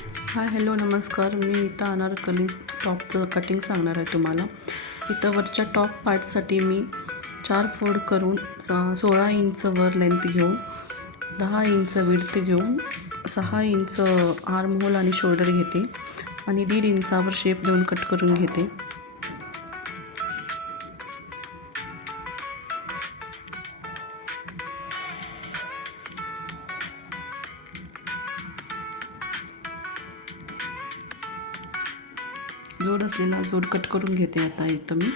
Hi hello नमस्कार. मी इथं Anarkali टॉपचं cutting सांगणार आहे तुम्हाला. इथं वरच्या टॉप पार्टसाठी मी 4 फोल्ड करून 16 इंच वर लेंथ घेऊन 10 इंच विड्थ घेऊन 6 इंच आर्म होल आणि शोल्डर घेते आणि 1.5 इंचावर शेप देऊन कट करून घेते. जोड असलेला जोड कट करून घेते. आता इथं मी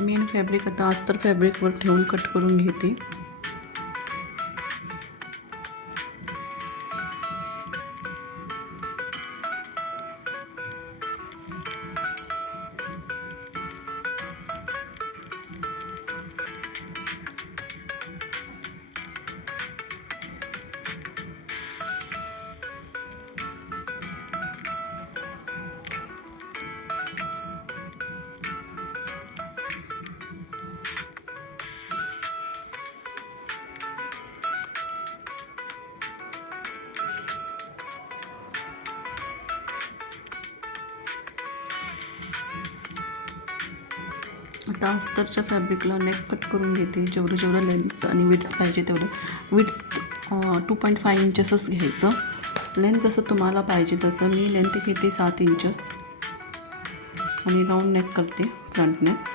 मेन फॅब्रिक आता अस्तर फॅब्रिकवर ठेवून कट करून घेते. आता अस्तरच्या फॅब्रिकला नेक कट करून घेते. जेवढं लेंथ आणि विड्थ पाहिजे तेवढं. विड्थ 2.5 इंचेसच घ्यायचं. लेंथ जसं तुम्हाला पाहिजे तसं. मी लेंथ घेते 7 इंचेस आणि राऊंड नेक करते, फ्रंट नेक.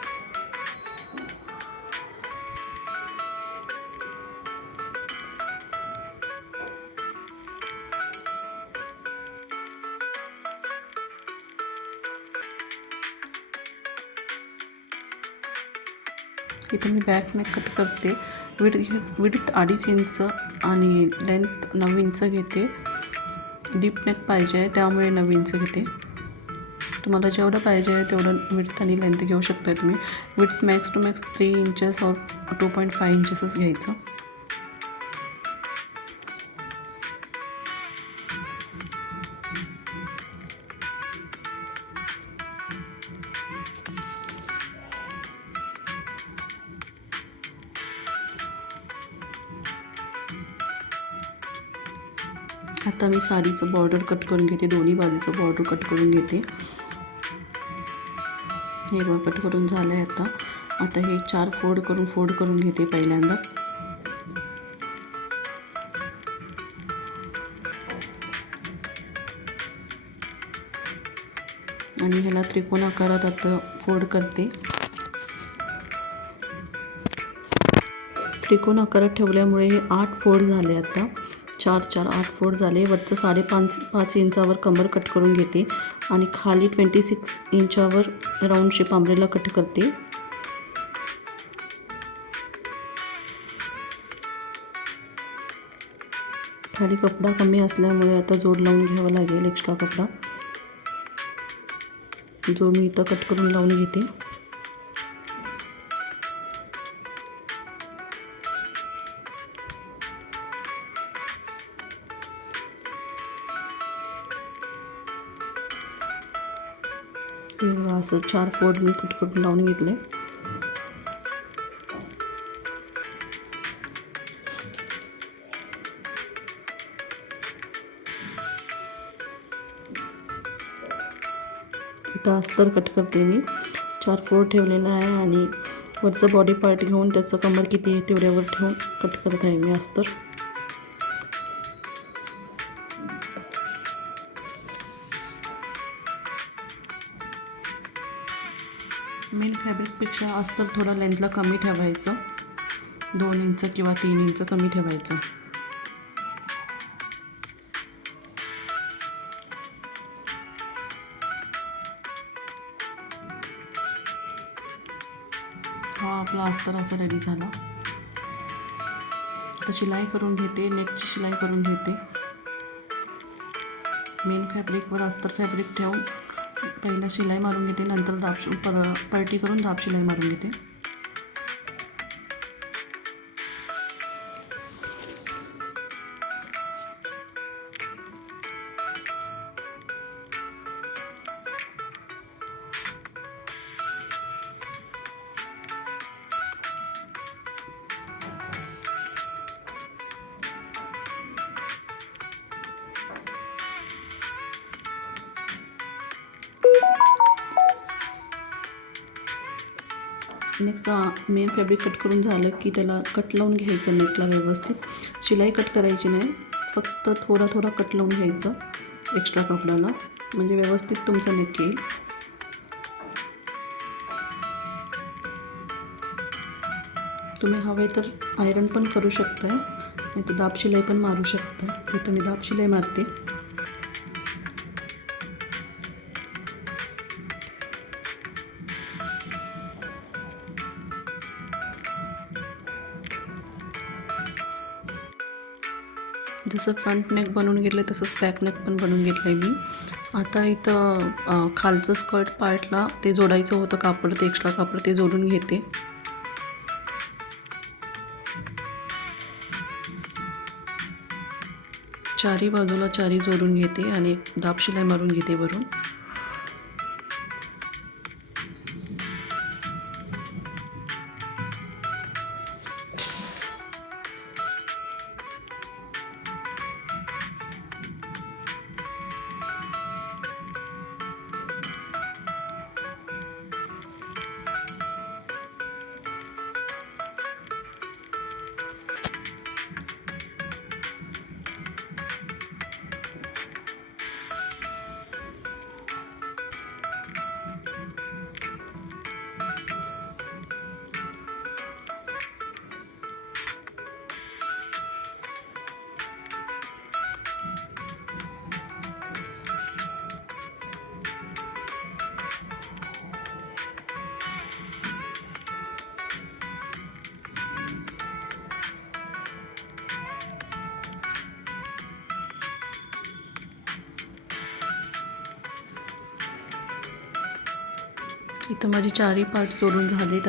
इथं मी बॅक नेक कट करते. विड्थ 2.5 इंच आणि लेंथ 9 इंच घेते. डीप नेक पाहिजे आहे त्यामुळे 9 इंच घेते. तुम्हाला जेवढं पाहिजे आहे तेवढं विड्थ आणि लेंथ घेऊ शकता तुम्ही. Width max to max 3 inches और 2.5 इंचेसच घ्यायचं. आता मी साडीचं बॉर्डर कट करून घेते. दोन्ही बाजूचं बॉर्डर कट करून घेते. हे बघ कट करून झालं आहे. आता हे 4 फोल्ड करून घेते पहिल्यांदा. आणि ह्याला त्रिकोण आकारात आता फोल्ड करते. त्रिकोण आकारात ठेवल्यामुळे हे 8 फोल्ड झाले. आता 4 8 फोल्ड झाले. वरचं 5.5 इंचावर कमर कट करून घेते आणि खाली 26 इंचावर राऊंड शेप अम्ब्रेला कट करते. खाली कपडा कमी असल्यामुळे आता जोड लावून घ्यावा लागेल. एक्स्ट्रा कपडा जो मी इथं कट करून लावून घेते. असं 4 फोल्ड मी कट करून लावून घेतले. इथं अस्तर कट करते मी. 4 फोल्ड ठेवलेला आहे आणि वरचं बॉडी पार्ट घेऊन त्याचं कमर किती आहे तेवढ्यावर ठेवून कट करत आहे मी अस्तर. मेन फॅब्रिकपेक्षा अस्तर थोडं लेंथला कमी ठेवायचं. 2 इंच किंवा 3 इंच कमी ठेवायचं. हा आपला अस्तर असं रेडी झाला. आता शिलाई करून घेते. नेकची शिलाई करून घेते. मेन फॅब्रिकवर अस्तर फॅब्रिक ठेवून पहिला शिलाई मारून घेते. नंतर पलटी करून दाब शिलाई मारून घेते. नेक्स्ट मेन फॅब्रिक कट करून झालं की त्याला कट लावून घ्यायचं नेकला व्यवस्थित. शिलाई कट करायची नाही, फक्त थोडा थोडा कट लावून घ्यायचं एक्स्ट्रा कपड्याला, म्हणजे व्यवस्थित तुमचं नेक येईल. तुम्ही हवे तर आयरन पण करू शकताय, नाही तर दाब शिलाई पण मारू शकता. इथं मी दाब शिलाई मारते. जसं फ्रंट नेक बनवून घेतलं तसंच बॅक नेक पण बनवून घेतलं आहे मी. आता इथं खालचं स्कर्ट पार्टला ते जोडायचं होतं कापड, ते एक्स्ट्रा कापड ते जोडून घेते. चारी बाजूला चारी जोडून घेते आणि दाब शिलाई मारून घेते वरून. इथं माझी चारही पार्ट जोडून झालेत.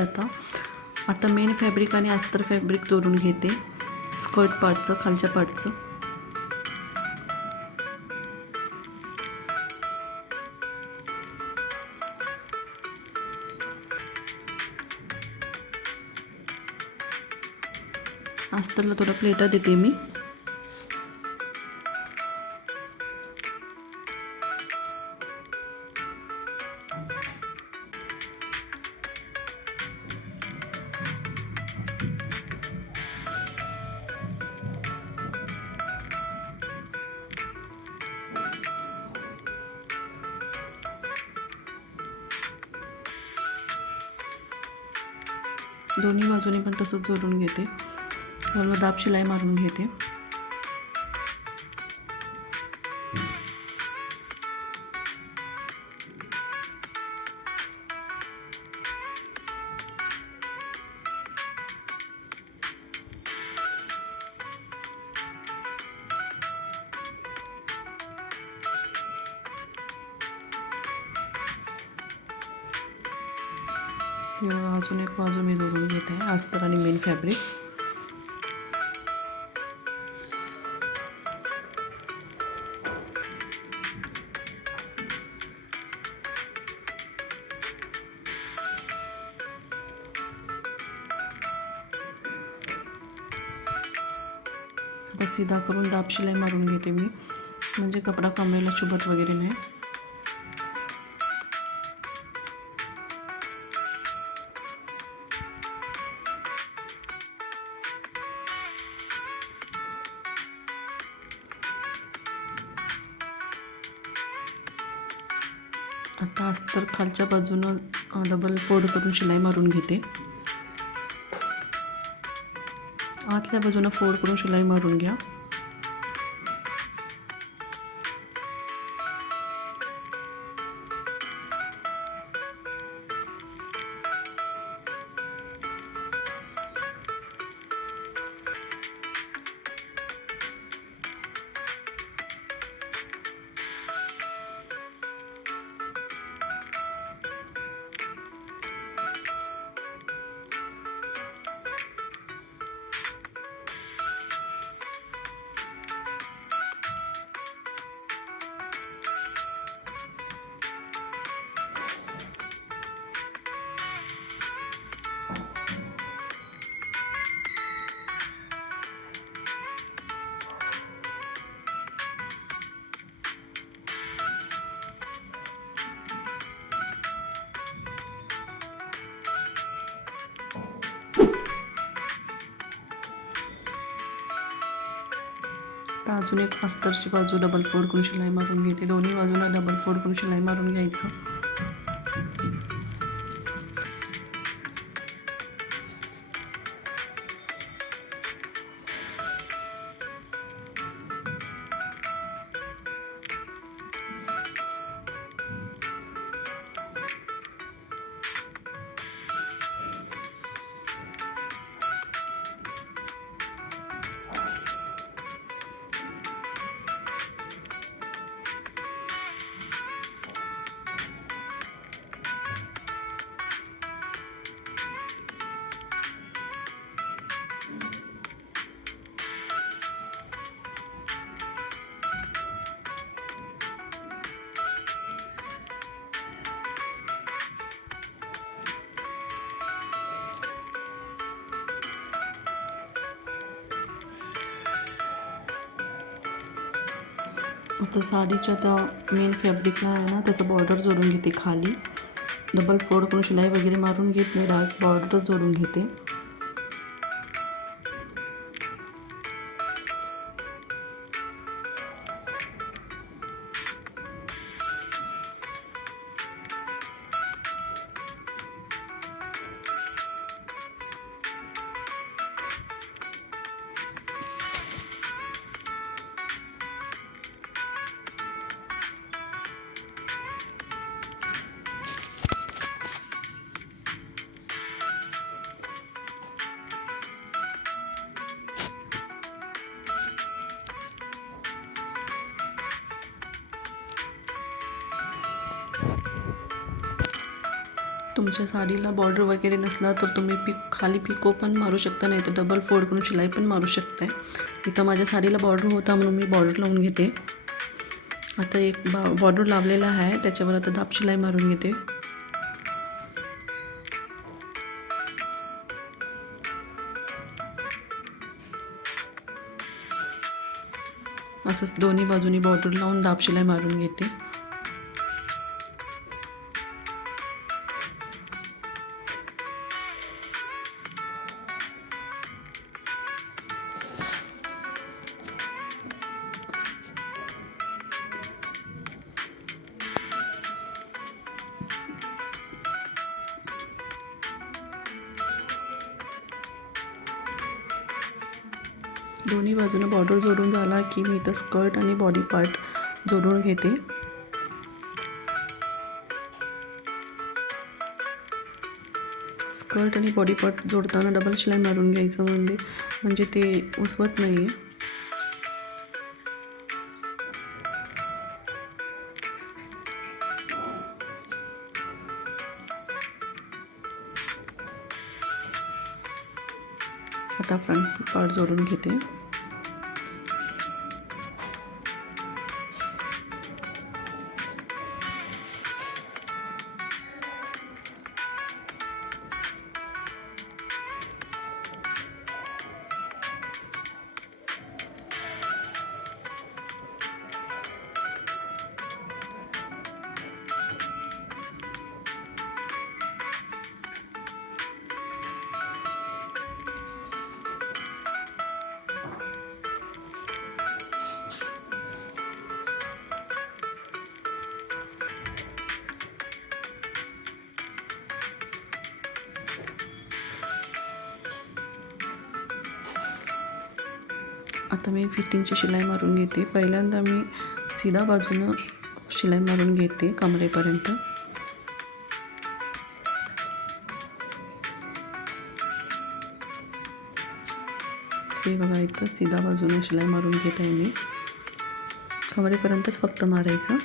आता मेन फॅब्रिक आणि अस्तर फॅब्रिक जोडून घेते स्कर्ट पार्टचं, खालच्या पार्टचं. अस्तरला थोडा प्लेटा देते मी. दोन्ही बाजूने पण तसंच जोडून घेते. वरून दाब शिलाई मारून घेते. अजून एक बाजू मी जोडून घेते अस्तर आणि मेन फॅब्रिक. आता सीधा करून दाब शिलाई मारून घेते मी, म्हणजे कपडा कमरेला चुभत वगैरे नाही. आता अस्तर खालच्या बाजूनं डबल फोल्ड करून शिलाई मारून घेते. आतल्या बाजूनं फोल्ड करून शिलाई मारून घ्या. तर अजून एक अस्तरची बाजू डबल फोल्ड करून शिलाई मारून घेते. दोन्ही बाजूला डबल फोल्ड करून शिलाई मारून घ्यायचं. आता साडीच्या त्या मेन फॅब्रिकला आहे ना, त्याचं बॉर्डर जोडून घेते. खाली डबल फोल्ड करून शिलाई वगैरे मारून घेत नाही, डायरेक्ट बॉर्डर जोडून घेते. तुमच्या साडीला बॉर्डर वगैरे नसला तर तुम्ही खाली पिको पण मारू शकता, नाही तर डबल फोल्ड करून शिलाई पण मारू शकताय. इथं माझ्या साडीला बॉर्डर होता म्हणून मी बॉर्डर लावून घेते. आता एक बॉर्डर लावलेला आहे, त्याच्यावर आता दाब शिलाई मारून घेते. असंच दोन्ही बाजूनी बॉर्डर लावून दाब शिलाई मारून घेते. दोन्ही बाजूने बॉर्डर जोडून झाला की मी इथं स्कर्ट आणि बॉडी पार्ट जोडून घेते. स्कर्ट आणि बॉडी पार्ट जोडताना डबल शिलाई मारून घ्यायचं, म्हणजे ते उसवत नाही आहे. आता फ्रंट पार्ट जोडून घेते. आता मी फिटिंगची शिलाई मारून घेते. पहिल्यांदा मी सीधा बाजूनं शिलाई मारून घेते कमरेपर्यंत. हे बघा, इथं सीधा बाजूनं शिलाई मारून घेत आहे मी. कमरेपर्यंतच फक्त मारायचं.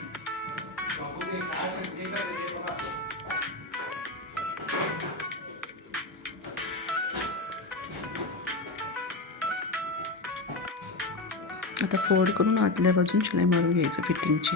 आता फोल्ड करून आतल्या बाजून शिलाई मारून घ्यायचं फिटिंगची.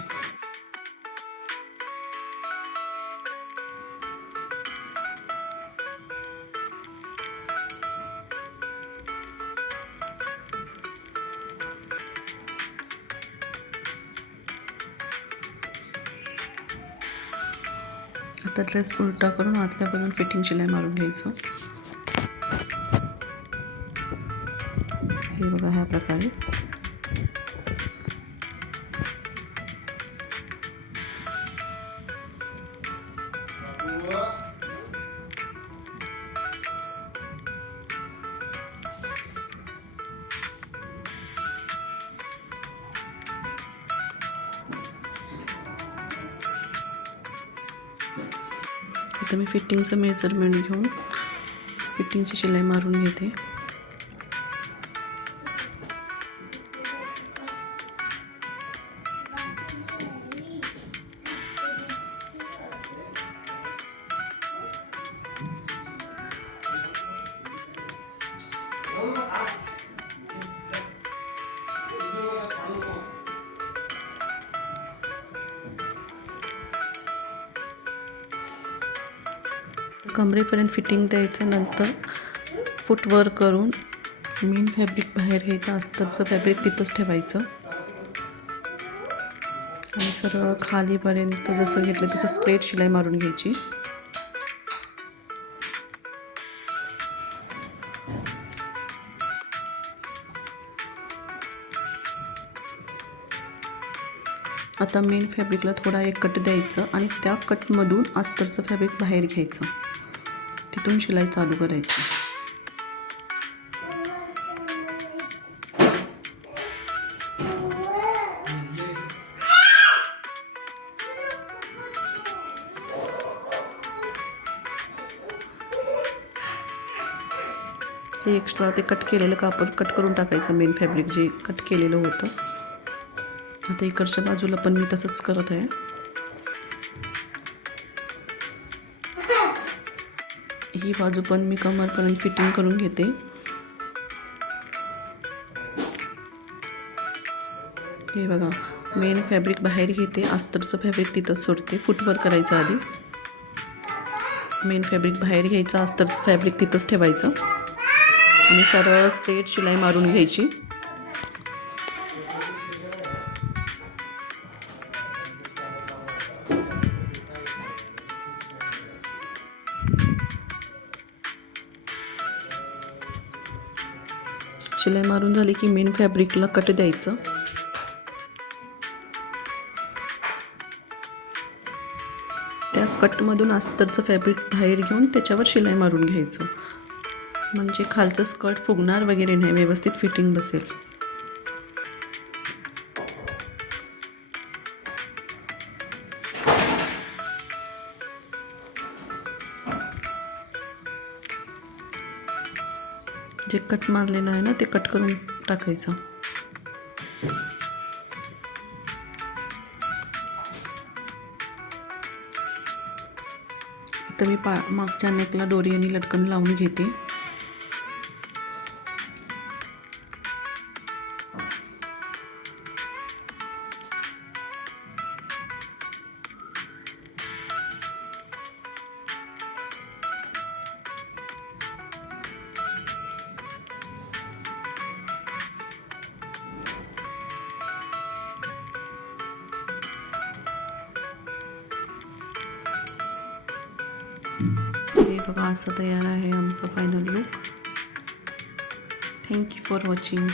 आता ड्रेस उलटा करून आतल्या बाजून फिटिंग शिलाई मारून घ्यायचं. हे बघा, ह्या प्रकारे. आता मी फिटिंगचं मेजरमेंट घेऊन फिटिंगची शिलाई मारून घेते. कमरेपर्यंत फिटिंग द्यायचं. नंतर फुटवर करून मेन फॅब्रिक बाहेर घ्यायचं, अस्तरचं फॅब्रिक तिथंच ठेवायचं आणि सरळ खालीपर्यंत जसं घेतलं तसं स्ट्रेट शिलाई मारून घ्यायची. आता मेन फॅब्रिकला थोडा एक कट द्यायचं आणि त्या कटमधून अस्तरचं फॅब्रिक बाहेर घ्यायचं, तिथून शिलाई चालू करायची. हे एक्स्ट्रा ते कट केलेलं कापड कट करून टाकायचं, मेन फॅब्रिक जे कट केलेलं होतं. आता इकडच्या बाजूला पण मी तसंच करत आहे. ही बाजू पण मी कमरपर्यंत फिटिंग करून घेते. हे बघा, मेन फॅब्रिक बाहेर घेते, अस्तरचं फॅब्रिक तिथंच सोडते. फुटवर करायचं आधी. मेन फॅब्रिक बाहेर घ्यायचं, अस्तरचं फॅब्रिक तिथंच ठेवायचं आणि सरळ स्ट्रेट शिलाई मारून घ्यायची. शिलाई मारून झाली की मेन फॅब्रिकला कट द्यायचं. त्या कटमधून अस्तरचं फॅब्रिक बाहेर घेऊन त्याच्यावर शिलाई मारून घ्यायचं, म्हणजे खालचं स्कर्ट फुगणार वगैरे नाही, व्यवस्थित फिटिंग बसेल. जे कट मारलेलं आहे ना ते कट करून टाकायचं. इथं मी मागच्या नेकला दोरी आणि लटकन लावून घेते. हे बघा, असं तयार आहे आमचं final look. Thank you for watching.